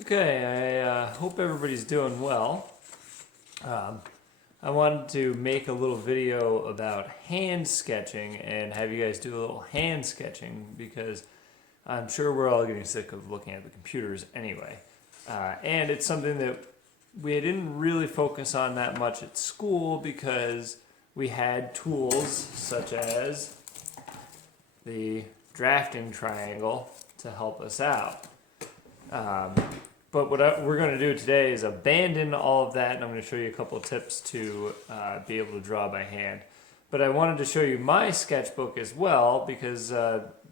Okay, I hope everybody's doing well. I wanted to make a little video about hand sketching and have you guys do a little hand sketching because I'm sure we're all getting sick of looking at the computers anyway. And it's something that we didn't really focus on that much at school because we had tools such as the drafting triangle to help us out. But what we're going to do today is abandon all of that, and I'm going to show you a couple of tips to be able to draw by hand. But I wanted to show you my sketchbook as well because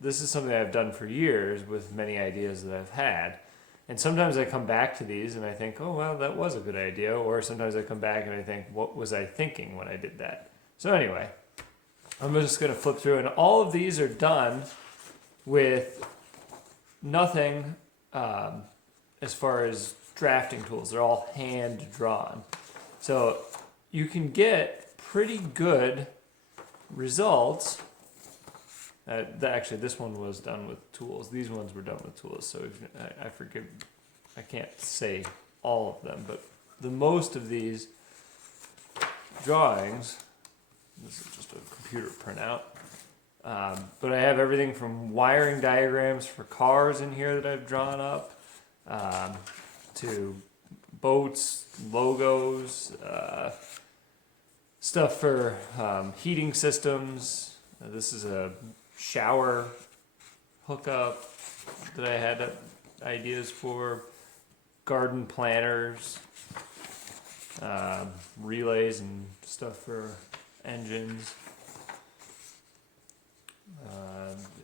this is something I've done for years with many ideas that I've had. And sometimes I come back to these and I think, oh, well, that was a good idea. Or sometimes I come back and I think, what was I thinking when I did that? So anyway, I'm just going to flip through, and all of these are done with nothing as far as drafting tools. They're all hand drawn. So you can get pretty good results. Actually, this one was done with tools. These ones were done with tools. So I forgive, I can't say all of them, but the most of these drawings, this is just a computer printout, but I have everything from wiring diagrams for cars in here that I've drawn up, to boats, logos, stuff for heating systems. This is a shower hookup that I had ideas for, garden planters, relays and stuff for engines,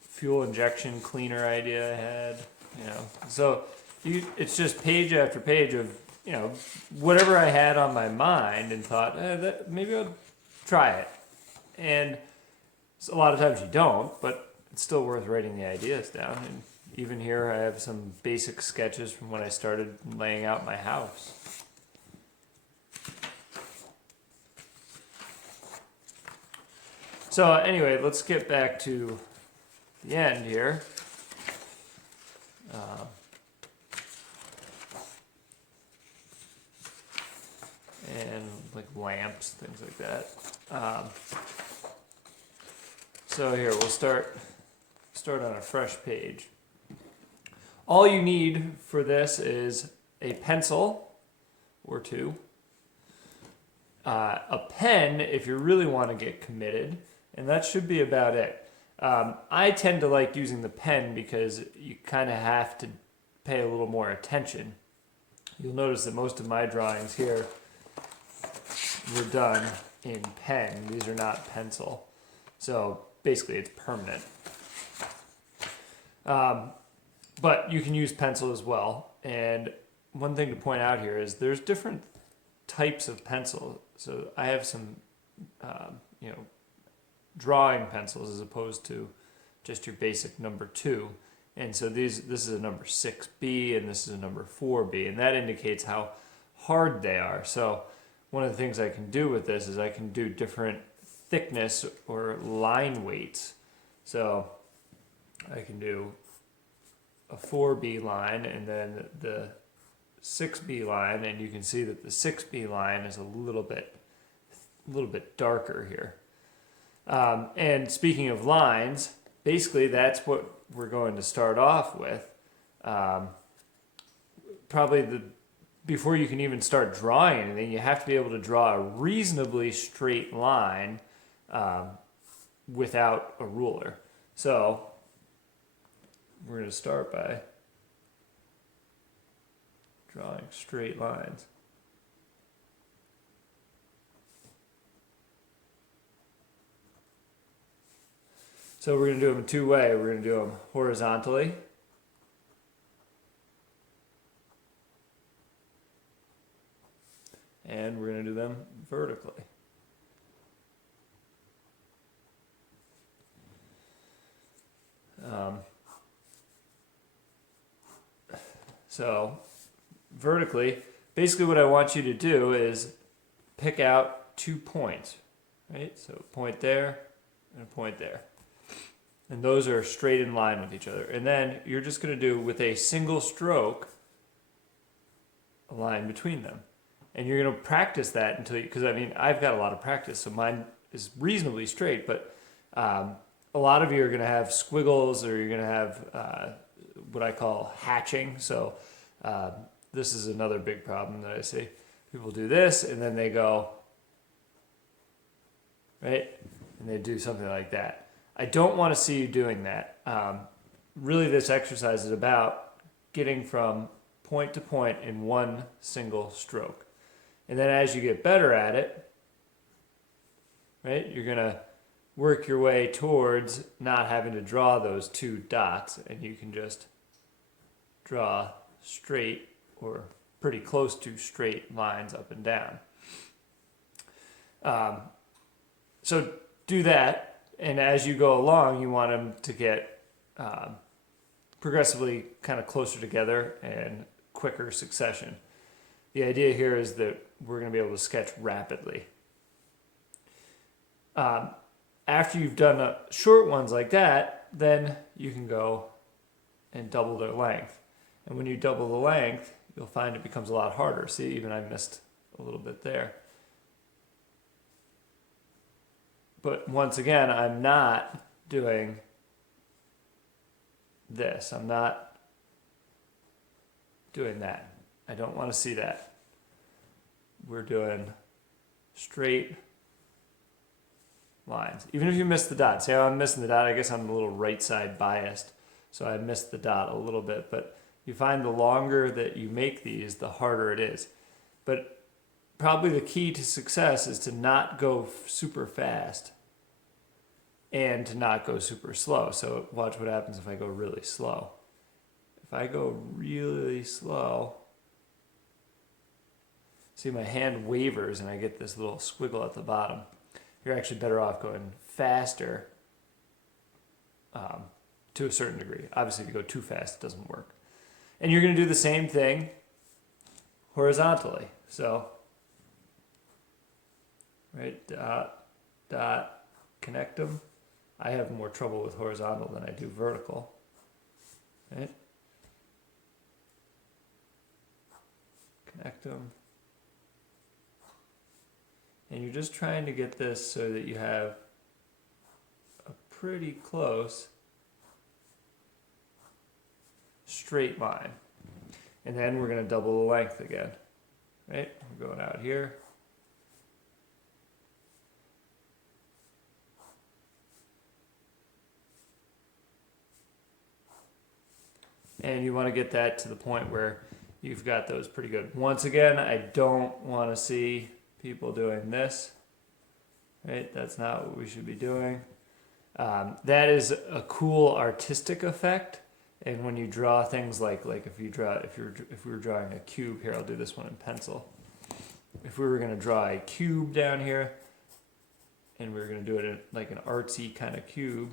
fuel injection cleaner idea I had, so it's just page after page of, whatever I had on my mind and thought, maybe I'll try it. And a lot of times you don't, but it's still worth writing the ideas down. And even here I have some basic sketches from when I started laying out my house. So anyway, let's get back to the end here. And like lamps, things like that. So here, we'll start on a fresh page. All you need for this is a pencil or two, a pen if you really want to get committed, and that should be about it. I tend to like using the pen because you kind of have to pay a little more attention. You'll notice that most of my drawings here were done in pen. These are not pencil. So basically it's permanent. But you can use pencil as well. And one thing to point out here is there's different types of pencil. So I have some, drawing pencils as opposed to just your basic number 2. And so this is a number 6B and this is a number 4B. And that indicates how hard they are. So one of the things I can do with this is I can do different thickness or line weights. So I can do a 4B line and then the 6B line, and you can see that the 6B line is a little bit darker here. And speaking of lines, basically that's what we're going to start off with. Before you can even start drawing anything, you have to be able to draw a reasonably straight line without a ruler. So we're going to start by drawing straight lines. So we're going to do them two ways. We're going to do them horizontally, and we're going to do them vertically. So vertically, basically what I want you to do is pick out 2 points, right? So a point there and a point there. And those are straight in line with each other. And then you're just going to do, with a single stroke, a line between them. And you're going to practice that until you, because I mean, I've got a lot of practice, so mine is reasonably straight, but a lot of you are going to have squiggles, or you're going to have what I call hatching. So this is another big problem that I see. People do this, and then they go, right? And they do something like that. I don't want to see you doing that. Really, this exercise is about getting from point to point in one single stroke. And then as you get better at it, right, you're going to work your way towards not having to draw those two dots, and you can just draw straight or pretty close to straight lines up and down. So do that, and as you go along, you want them to get progressively kind of closer together and quicker succession. The idea here is that we're going to be able to sketch rapidly. After you've done short ones like that, then you can go and double their length. And when you double the length, you'll find it becomes a lot harder. See, even I missed a little bit there. But once again, I'm not doing this. I'm not doing that. I don't want to see that. We're doing straight lines. Even if you miss the dot. See how I'm missing the dot? I guess I'm a little right side biased, so I missed the dot a little bit. But you find the longer that you make these, the harder it is. But probably the key to success is to not go super fast and to not go super slow. So watch what happens if I go really slow. If I go really slow, see my hand wavers and I get this little squiggle at the bottom. You're actually better off going faster to a certain degree. Obviously, if you go too fast, it doesn't work. And you're going to do the same thing horizontally. So, right, dot, dot, connect them. I have more trouble with horizontal than I do vertical. Right? Connect them. And you're just trying to get this so that you have a pretty close straight line. And then we're going to double the length again. Right? We're going out here. And you want to get that to the point where you've got those pretty good. Once again, I don't want to see people doing this. Right? That's not what we should be doing. That is a cool artistic effect. And when you draw things like if we were drawing a cube here, I'll do this one in pencil. If we were going to draw a cube down here, and we were going to do it in like an artsy kind of cube,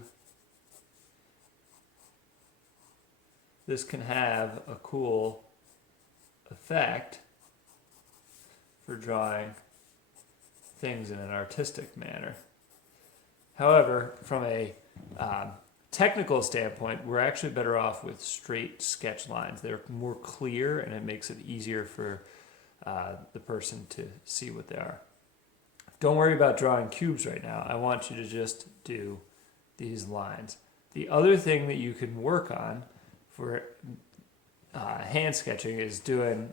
this can have a cool effect for drawing things in an artistic manner. However, from a technical standpoint, we're actually better off with straight sketch lines. They're more clear, and it makes it easier for the person to see what they are. Don't worry about drawing cubes right now. I want you to just do these lines. The other thing that you can work on for hand sketching is doing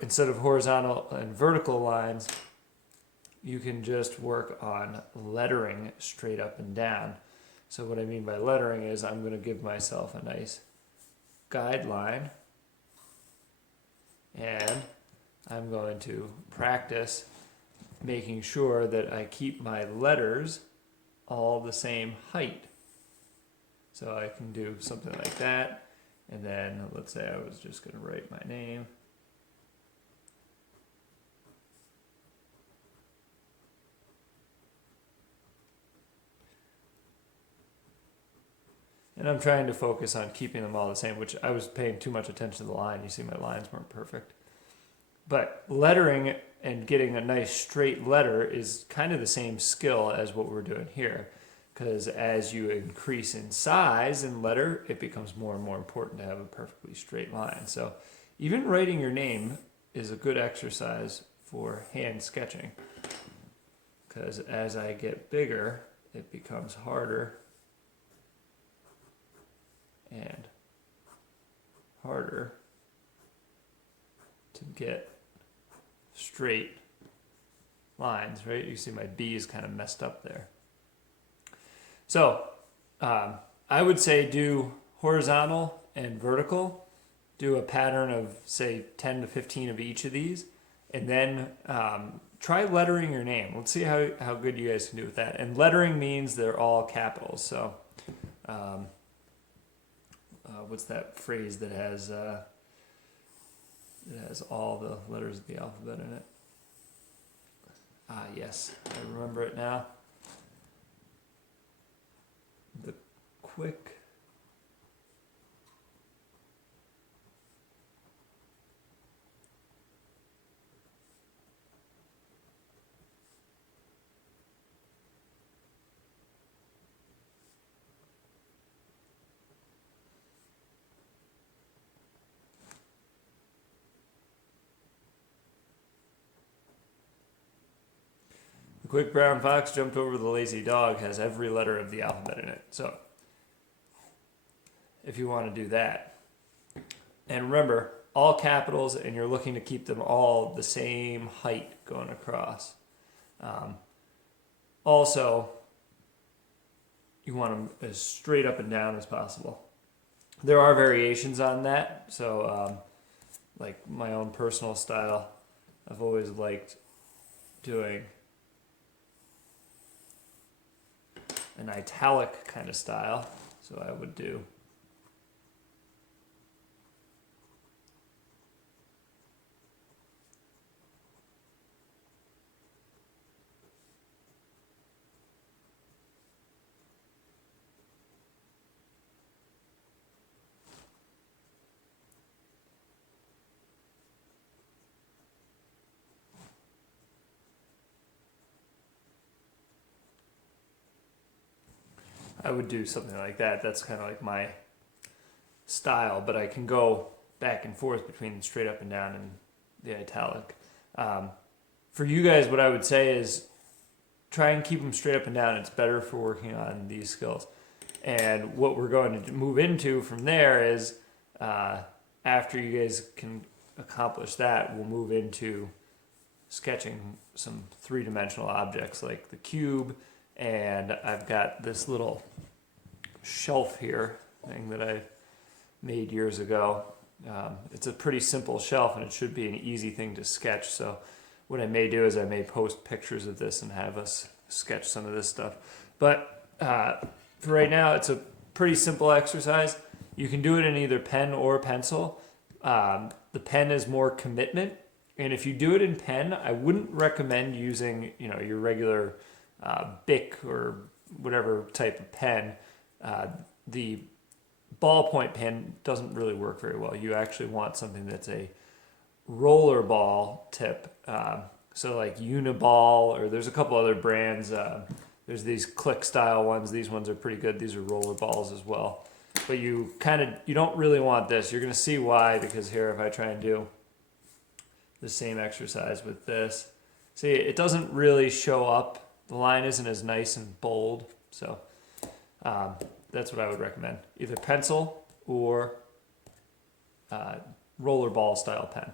instead of horizontal and vertical lines, you can just work on lettering straight up and down. So what I mean by lettering is I'm going to give myself a nice guideline, and I'm going to practice making sure that I keep my letters all the same height. So I can do something like that, and then let's say I was just going to write my name. And I'm trying to focus on keeping them all the same, which I was paying too much attention to the line. You see my lines weren't perfect. But lettering and getting a nice straight letter is kind of the same skill as what we're doing here. because as you increase in size and letter, it becomes more and more important to have a perfectly straight line. So even writing your name is a good exercise for hand sketching, because as I get bigger, it becomes harder and harder to get straight lines, right? You see my B is kind of messed up there. So I would say do horizontal and vertical. Do a pattern of, say, 10 to 15 of each of these. And then try lettering your name. Let's see how good you guys can do with that. And lettering means they're all capitals. So what's that phrase that has all the letters of the alphabet in it? Ah, yes, I remember it now. The quick quick brown fox jumped over the lazy dog has every letter of the alphabet in it. So if you want to do that, and remember, all capitals, and you're looking to keep them all the same height going across. Also, you want them as straight up and down as possible. There are variations on that. So like my own personal style, I've always liked doing an italic kind of style. So I would do something like that. That's kind of like my style, but I can go back and forth between straight up and down and the italic. For you guys, what I would say is try and keep them straight up and down. It's better for working on these skills. And what we're going to move into from there is after you guys can accomplish that, we'll move into sketching some three-dimensional objects like the cube. And I've got this little shelf here thing that I made years ago. It's a pretty simple shelf, and it should be an easy thing to sketch. So what I may do is I may post pictures of this and have us sketch some of this stuff. But for right now, it's a pretty simple exercise. You can do it in either pen or pencil. The pen is more commitment. And if you do it in pen, I wouldn't recommend using your regular Bic or whatever type of pen. The ballpoint pen doesn't really work very well. You actually want something that's a roller ball tip. So like Uniball, or there's a couple other brands. There's these click style ones. These ones are pretty good. These are roller balls as well. But you don't really want this. You're going to see why, because here if I try and do the same exercise with this, see, it doesn't really show up. The line isn't as nice and bold. So that's what I would recommend. Either pencil or roller ball style pen.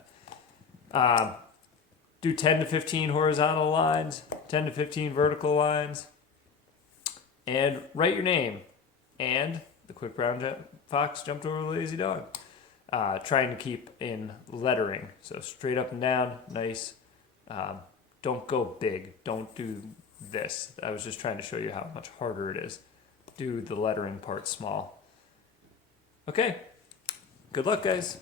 Do 10 to 15 horizontal lines, 10 to 15 vertical lines, and write your name. And the quick brown fox jumped over the lazy dog. Trying to keep in lettering. So straight up and down, nice. Don't go big. Don't do this. I was just trying to show you how much harder it is. Do the lettering part small. Okay. Good luck, guys.